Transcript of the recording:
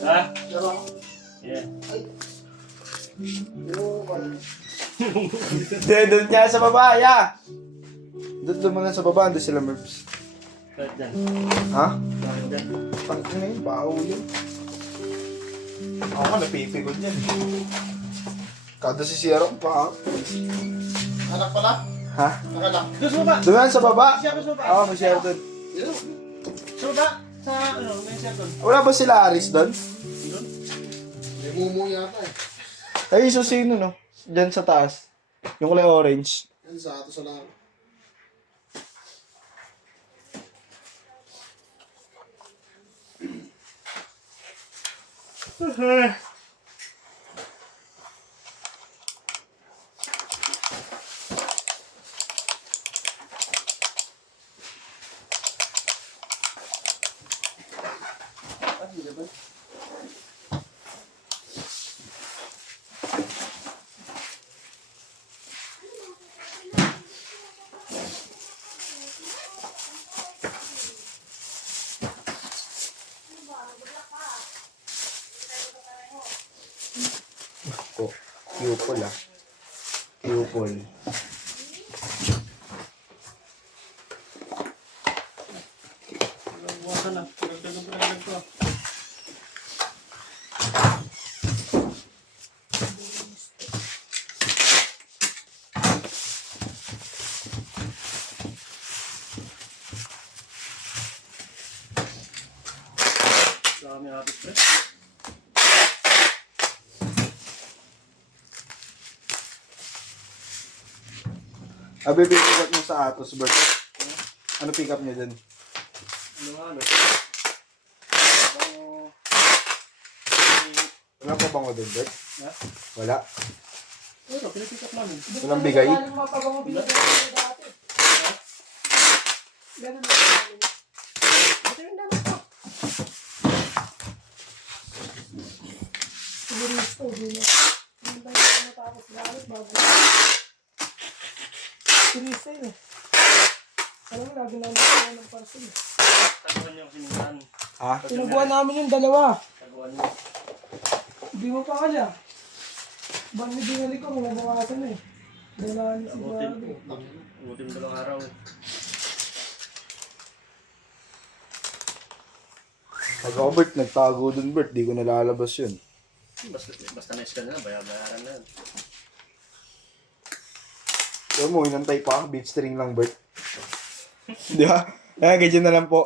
Ha? Yeah. Hindi, doon niya sa baba, ya! Doon mo na sa baba, doon sila Merps. Kahit dyan. Ha? Kahit dyan. Pangit na yun, baho yun. Ako nga, napipigod yan. Kada si Sierra pa. Anak pala? Ha? Nakalak. Gusto ba? Doon yan sa baba. Siya gusto ba? Oo, may Sierra doon. Gusto ba? Sa ano, may siya doon. Wala ba sila Aris doon? Doon? May mumu yata eh. Ay, so sino no? Diyan sa taas. Yung kulay orange. Yan sa ato sa lang. Oh, Q-Pol ah. Q-Pol. Buwasan na. Nagdagang ko. Dami hapit pre. Abi, pick up mo sa Atos, Bert. Ano pick up niya dun? Ano nga ano? Wala pa bango dun, Bert? Ha? Wala. Pero, pinipick up namin. Walang bigay? Ito yung dami ko. Turista yun eh. Alam mo, lagi namin kaya ng parcel eh. Taguan niyo kasi minsan. Ha? Pinubuhan namin yung dalawa. Taguan niyo. Hindi mo pa kaya. Bang hindi binali ko, mga bukasan na eh. Dalahan si Abutin. Bobby. Abutin mo dalawang araw eh. Pag ako, Bert, nagtago dun, Bert. Di ko nalalabas yun. Basta na-scan na, bayaran na yan. Alam mo, inantay pa. Beach string lang, Bert. Di ba? Kaya, ganyan na lang po.